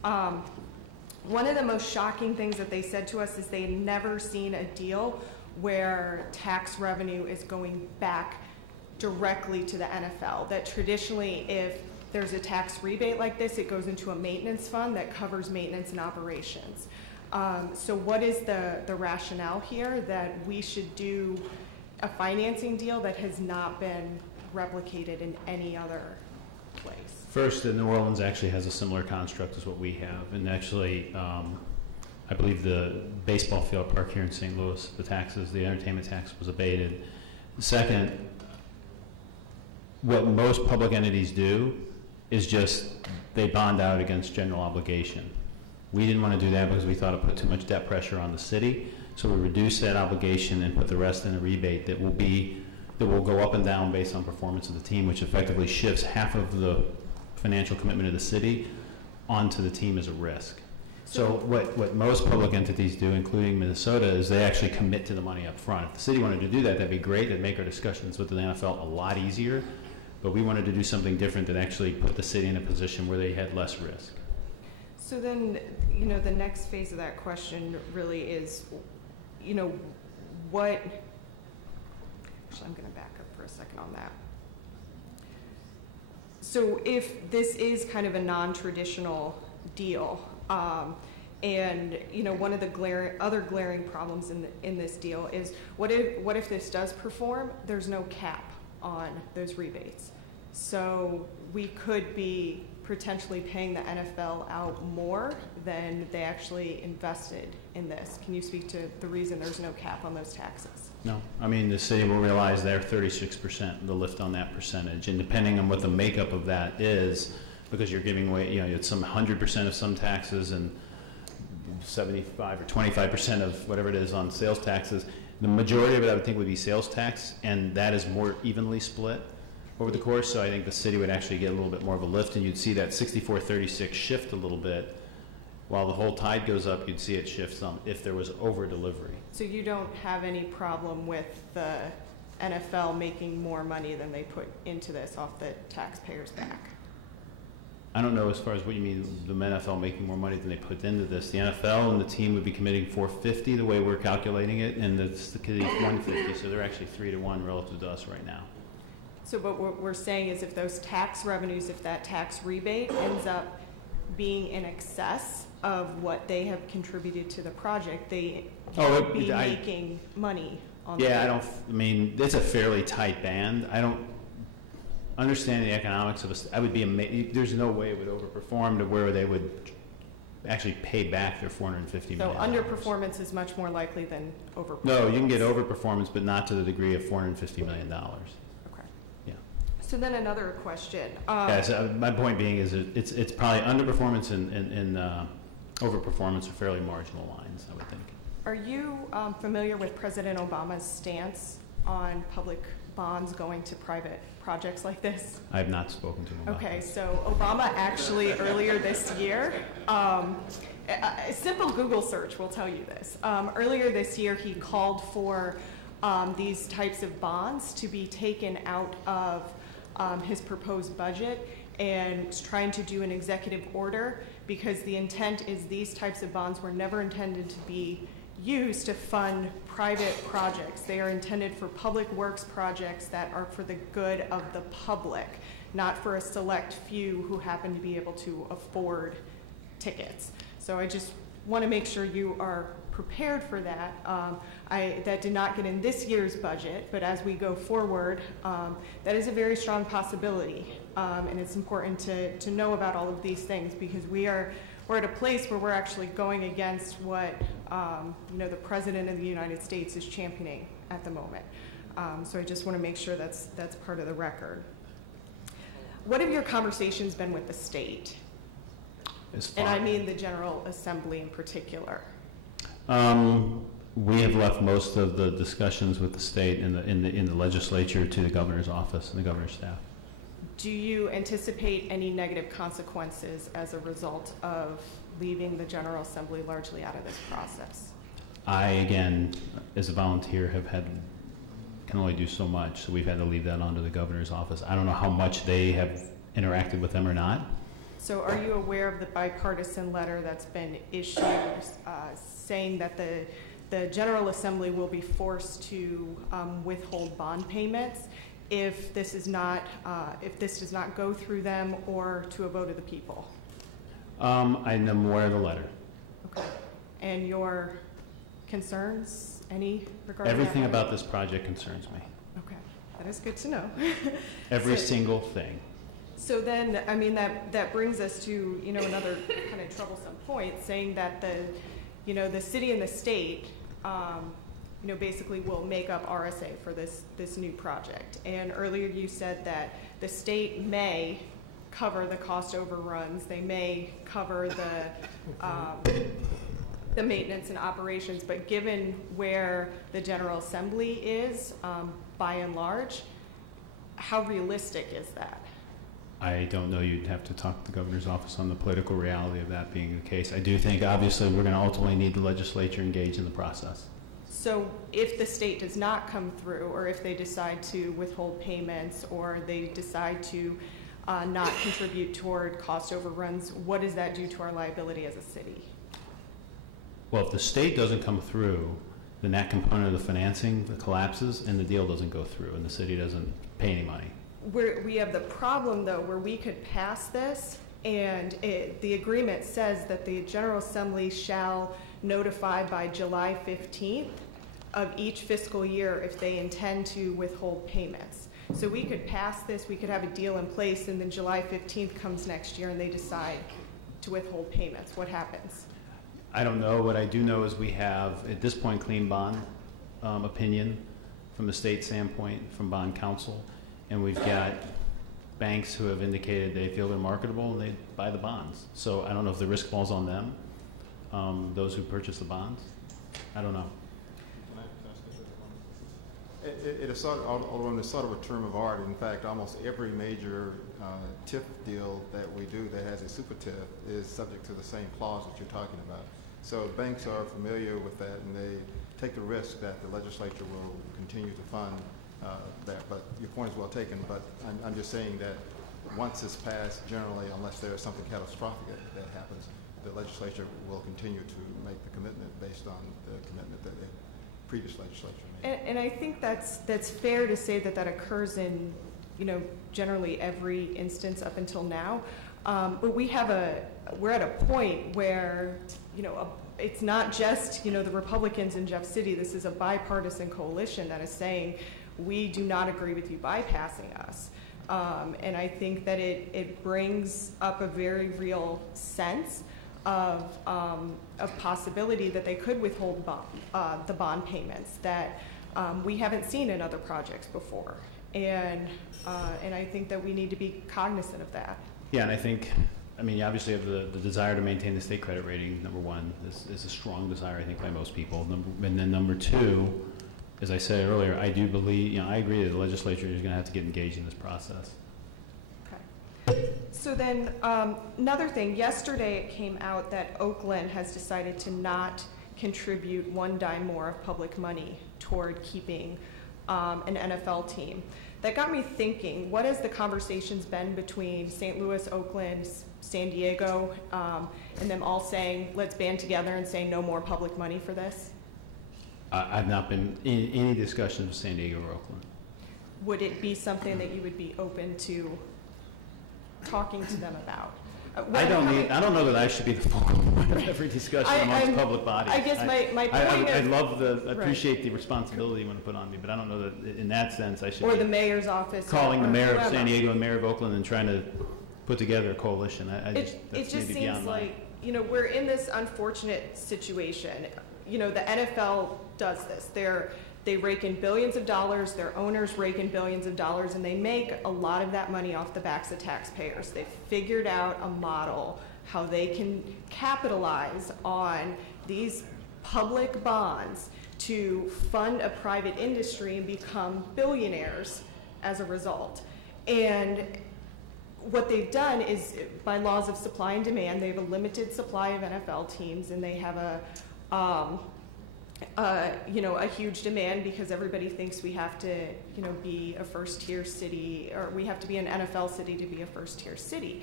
One of the most shocking things that they said to us is they had never seen a deal where tax revenue is going back directly to the NFL. That traditionally, if there's a tax rebate like this, it goes into a maintenance fund that covers maintenance and operations. So what is the rationale here that we should do a financing deal that has not been replicated in any other place? First, New Orleans actually has a similar construct as what we have, and actually, I believe the baseball field park here in St. Louis, the entertainment tax was abated. Second, what most public entities do is just they bond out against general obligation. We didn't want to do that because we thought it put too much debt pressure on the city, so we reduced that obligation and put the rest in a rebate that will go up and down based on performance of the team, which effectively shifts half of the financial commitment of the city onto the team as a risk. So what most public entities do, including Minnesota, is they actually commit to the money up front. If the city wanted to do that, that'd be great. It'd make our discussions with the NFL a lot easier. But we wanted to do something different that actually put the city in a position where they had less risk. So then, you know, the next phase of that question really is, you know, what, actually I'm going to back up for a second on that. So if this is kind of a non-traditional deal, and you know, one of the other glaring problems in this deal is what if this does perform? There's no cap on those rebates, so we could be potentially paying the NFL out more than they actually invested in this. Can you speak to the reason there's no cap on those taxes? No, I mean, the city will realize they're 36%, the lift on that percentage, and depending on what the makeup of that is, because you're giving away, you know, it's some 100% of some taxes and 75 or 25% of whatever it is on sales taxes. The majority of it, I would think, would be sales tax, and that is more evenly split over the course. So I think the city would actually get a little bit more of a lift, and you'd see that 64-36 shift a little bit. While the whole tide goes up, you'd see it shift some if there was over delivery. So you don't have any problem with the NFL making more money than they put into this off the taxpayers' back? I don't know as far as what you mean, the NFL making more money than they put into this. The NFL and the team would be committing $450 the way we're calculating it, and the city's $150, so they're actually 3-to-1 relative to us right now. So but what we're saying is if those tax revenues, if that tax rebate ends up being in excess of what they have contributed to the project, they would be making money on I mean, it's a fairly tight band. I don't understand the economics of I would be amazed. There's no way it would overperform to where they would actually pay back their $450 million. So underperformance is much more likely than overperformance. No, you can get overperformance, but not to the degree of $450 million. Okay. Yeah. So then another question. So my point being is it's probably underperformance and overperformance are fairly marginal lines, I would think. Are you familiar with President Obama's stance on public bonds going to private projects like this? I have not spoken to him about Okay, that. so Obama actually earlier this year, a simple Google search will tell you this. Earlier this year, he called for these types of bonds to be taken out of his proposed budget and trying to do an executive order because the intent is these types of bonds were never intended to be used to fund private projects. They are intended for public works projects that are for the good of the public, not for a select few who happen to be able to afford tickets. So I just want to make sure you are prepared for that. That did not get in this year's budget, but as we go forward, that is a very strong possibility. And it's important to know about all of these things, because we're at a place where we're actually going against what the President of the United States is championing at the moment. So I just want to make sure that's part of the record. What have your conversations been with the state? And I mean the General Assembly in particular. We have left most of the discussions with the state in the legislature to the governor's office and the governor's staff. Do you anticipate any negative consequences as a result of leaving the General Assembly largely out of this process? I, again, as a volunteer, can only do so much, so we've had to leave that onto the governor's office. I don't know how much they have interacted with them or not. So are you aware of the bipartisan letter that's been issued saying that the General Assembly will be forced to withhold bond payments if this does not go through them or to a vote of the people? I am aware of the letter. Okay. And your concerns, any regarding Everything that? about this project concerns me. Okay, that is good to know. Every single thing. So then, I mean, that brings us to, another kind of troublesome point, saying that the city and the state, basically will make up RSA for this new project. And earlier you said that the state may cover the cost overruns, they may cover the maintenance and operations, but given where the General Assembly is, by and large, how realistic is that? I don't know. You'd have to talk to the governor's office on the political reality of that being the case. I do think, obviously, we're going to ultimately need the legislature engaged in the process. So if the state does not come through, or if they decide to withhold payments, or they decide to not contribute toward cost overruns, what does that do to our liability as a city? Well, if the state doesn't come through, then that component of the financing collapses and the deal doesn't go through and the city doesn't pay any money. We have the problem, though, where we could pass this, and the agreement says that the General Assembly shall notify by July 15th of each fiscal year if they intend to withhold payments. So we could pass this, we could have a deal in place, and then July 15th comes next year and they decide to withhold payments. What happens? I don't know. What I do know is we have, at this point, clean bond opinion from the state standpoint, from bond counsel. And we've got banks who have indicated they feel they're marketable and they buy the bonds. So I don't know if the risk falls on them, those who purchase the bonds. I don't know. It's sort of a term of art. In fact, almost every major TIF deal that we do that has a super TIF is subject to the same clause that you're talking about. So banks are familiar with that, and they take the risk that the legislature will continue to fund that. But your point is well taken. But I'm just saying that once it's passed, generally, unless there's something catastrophic that happens, the legislature will continue to make the commitment based on the commitment that the previous legislature made. And I think that's fair to say that occurs in, generally every instance up until now. But we're at a point where, it's not just, the Republicans in Jeff City. This is a bipartisan coalition that is saying, we do not agree with you bypassing us. And I think that it brings up a very real sense of possibility that they could withhold the bond payments that we haven't seen in other projects before. And I think that we need to be cognizant of that. Yeah, and I think, you obviously have the desire to maintain the state credit rating, number one. This is a strong desire, I think, by most people. And then number two, as I said earlier, I do believe, I agree that the legislature is going to have to get engaged in this process. Okay. So then, another thing, yesterday it came out that Oakland has decided to not contribute one dime more of public money toward keeping an NFL team. That got me thinking, what has the conversations been between St. Louis, Oakland, San Diego, and them all saying, let's band together and say no more public money for this? I've not been in any discussions with San Diego or Oakland. Would it be something that you would be open to talking to them about? I don't know that I should be the focal point of every discussion amongst public bodies. I guess my point I appreciate the responsibility you want to put on me, but I don't know that in that sense I should or be the mayor's office calling the mayor of whoever. San Diego and mayor of Oakland and trying to put together a coalition. It just seems like, you know, we're in this unfortunate situation. You know, the NFL does this. They rake in billions of dollars, their owners rake in billions of dollars, and they make a lot of that money off the backs of taxpayers. They've figured out a model how they can capitalize on these public bonds to fund a private industry and become billionaires as a result. And what they've done is, by laws of supply and demand, they have a limited supply of NFL teams, and they have a huge demand because everybody thinks we have to, you know, be a first-tier city, or we have to be an NFL city to be a first-tier city.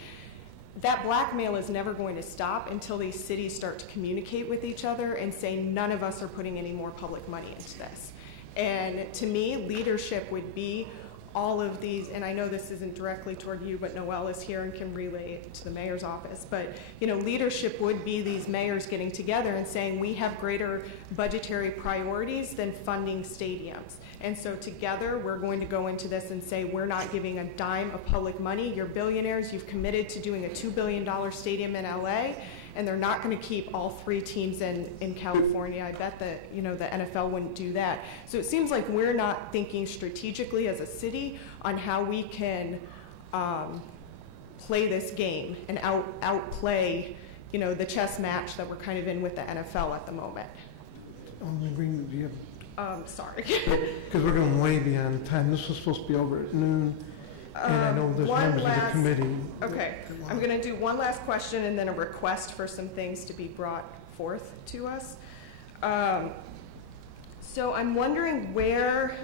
That blackmail is never going to stop until these cities start to communicate with each other and say, none of us are putting any more public money into this. And to me, leadership would be all of these, and I know this isn't directly toward you, but Noelle is here and can relay it to the mayor's office, but you know, leadership would be these mayors getting together and saying, we have greater budgetary priorities than funding stadiums. And so together, we're going to go into this and say, we're not giving a dime of public money. You're billionaires. You've committed to doing a $2 billion stadium in LA, and they're not going to keep all 3 teams in California. I bet that, you know, the NFL wouldn't do that. So it seems like we're not thinking strategically as a city on how we can play this game and outplay, you know, the chess match that we're kind of in with the NFL at the moment. Only agreement, do you have? Sorry. Because we're going way beyond time. This was supposed to be over at noon. And I know there's members of the committee. Okay, I'm going to do one last question and then a request for some things to be brought forth to us. So I'm wondering where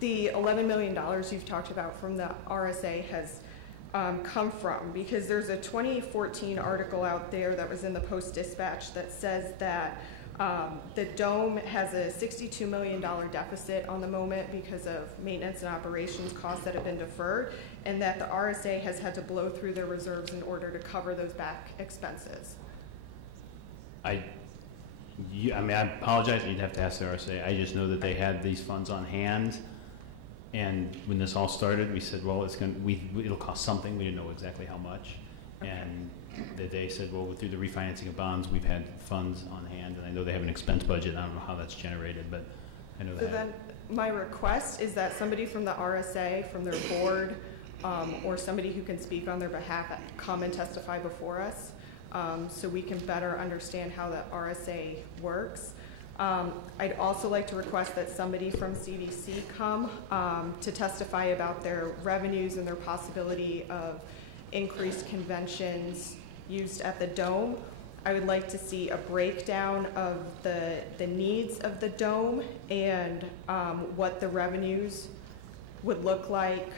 the $11 million you've talked about from the RSA has come from, because there's a 2014 article out there that was in the Post-Dispatch that says that the Dome has a $62 million deficit on the moment because of maintenance and operations costs that have been deferred, and that the RSA has had to blow through their reserves in order to cover those back expenses. I apologize, you'd have to ask the RSA. I just know that they had these funds on hand, and when this all started, we said, well, it'll cost something. We didn't know exactly how much. Okay. And they said, well, through the refinancing of bonds, we've had funds on hand, and I know they have an expense budget. I don't know how that's generated, but I know that. So then my request is that somebody from the RSA, from their board, or somebody who can speak on their behalf, come and testify before us, so we can better understand how the RSA works. I'd also like to request that somebody from CDC come to testify about their revenues and their possibility of increased conventions used at the Dome. I would like to see a breakdown of the needs of the Dome and what the revenues would look like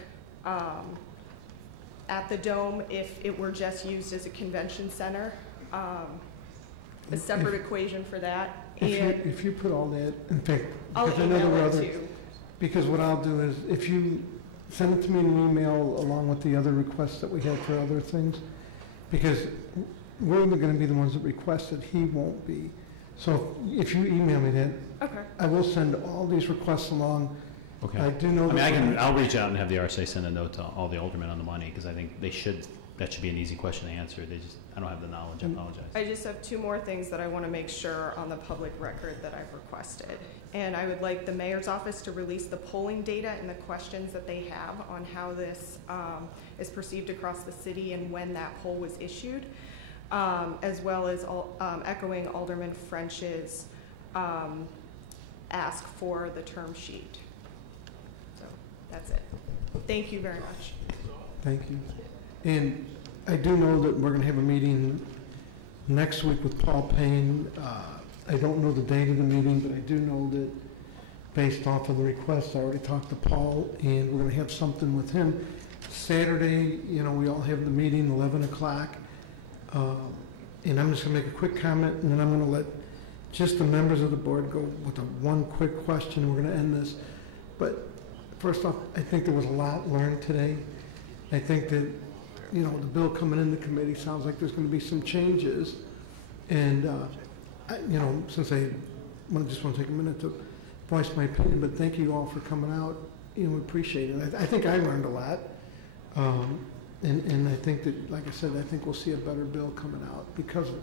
at the Dome if it were just used as a convention center. A separate equation for that. If you put all that, in fact, I'll because I know there were email it other, too. because what I'll do is, if you send it to me in an email along with the other requests that we had for other things, because we're going to be the ones that requested, he won't be. So if you email me that, okay, I will send all these requests along. Okay. I do know. I'll reach out and have the RSA send a note to all the aldermen on the money, because I think that should be an easy question to answer. I don't have the knowledge. I apologize. I just have 2 more things that I want to make sure on the public record that I've requested. And I would like the mayor's office to release the polling data and the questions that they have on how this is perceived across the city and when that poll was issued, as well as echoing Alderman French's ask for the term sheet. So that's it. Thank you very much. Thank you. And I do know that we're going to have a meeting next week with Paul Payne. I don't know the date of the meeting, but I do know that based off of the request, I already talked to Paul, and we're going to have something with him. Saturday, you know, we all have the meeting, 11 o'clock. And I'm just going to make a quick comment, and then I'm going to let just the members of the board go with one quick question, and we're going to end this. But first off, I think there was a lot learned today. I think that you know, the bill coming in the committee sounds like there's going to be some changes. And, you know, since I just want to take a minute to voice my opinion, but thank you all for coming out. You know, appreciate it. I think I learned a lot. And I think that, like I said, I think we'll see a better bill coming out because of it.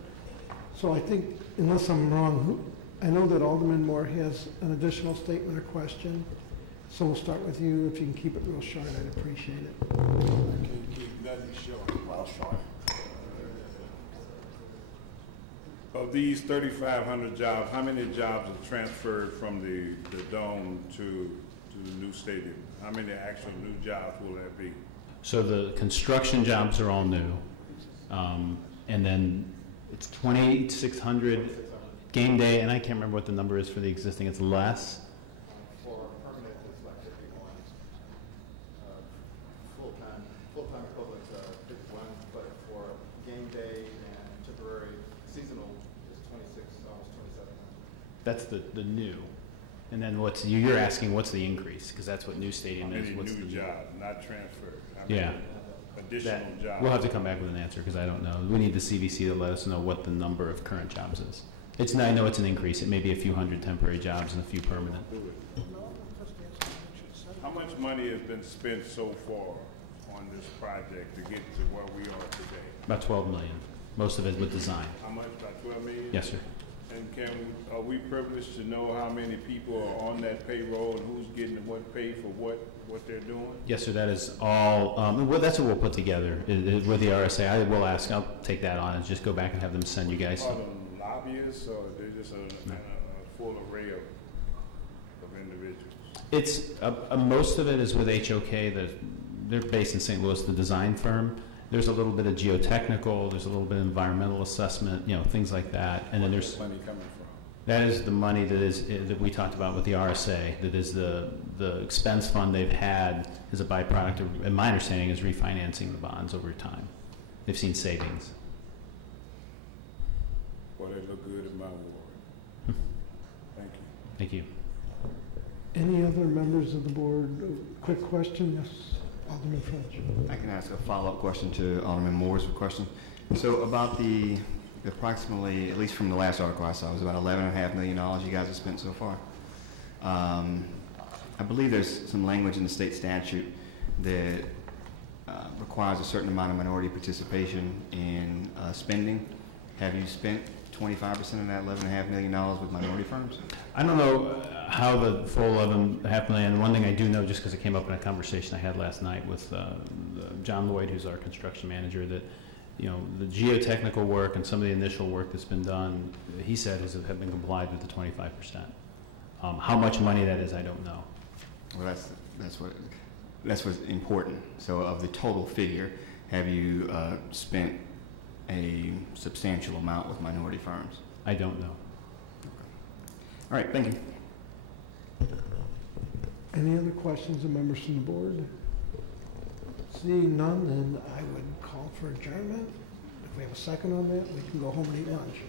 So I think, unless I'm wrong, I know that Alderman Moore has an additional statement or question. So we'll start with you. If you can keep it real short, I'd appreciate it. I can't keep nothing short. Well, short. Of these 3,500 jobs, how many jobs are transferred from the dome to the new stadium? How many actual new jobs will that be? So the construction jobs are all new. And then it's 2,600 game day, and I can't remember what the number is for the existing. It's less. For permanent, it's like 51. Full-time equivalent, 51, but for game day and temporary seasonal is 26, almost 2,700. That's the new. And then you're asking what's the increase, because that's what new stadium is. How many new jobs, not transferred? Yeah. Additional jobs. We'll have to come back with an answer because I don't know. We need the CVC to let us know what the number of current jobs is. I know it's an increase. It may be a few hundred temporary jobs and a few permanent. How much money has been spent so far on this project to get to where we are today? About 12 million. Most of it with design. How much? About 12 million? Yes, sir. And are we privileged to know how many people are on that payroll and who's getting what pay for what they're doing? Yes, sir. That is all. Well, that's what we'll put together with the RSA. I will ask. I'll take that on and just go back and have them send you guys. Are them lobbyists or they're just a full array of individuals? It's most of it is with HOK. They're based in St. Louis, the design firm. There's a little bit of geotechnical. There's a little bit of environmental assessment. You know, things like that. And then there's money coming from. That is the money that we talked about with the RSA. That is the expense fund they've had as a byproduct of, and my understanding is refinancing the bonds over time. They've seen savings. Well, they look good in my ward. Thank you. Thank you. Any other members of the board? Quick question, yes, Alderman French. I can ask a follow-up question to Alderman Moore's question. So about the approximately, at least from the last article I saw, it was about $11.5 million you guys have spent so far. I believe there's some language in the state statute that requires a certain amount of minority participation in spending. Have you spent 25% of that $11.5 million with minority firms? I don't know how the full $11.5 million. One thing I do know, just because it came up in a conversation I had last night with John Lloyd, who's our construction manager, that you know the geotechnical work and some of the initial work that's been done, he said have been complied with the 25%. How much money that is, I don't know. Well, that's what's important. So, of the total figure, have you spent a substantial amount with minority firms? I don't know. Okay. All right, thank you. Any other questions of members from the board? Seeing none, then I would call for adjournment. If we have a second on that, we can go home and eat lunch.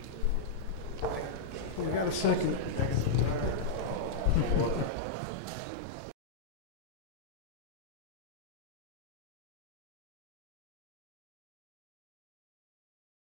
We got a second.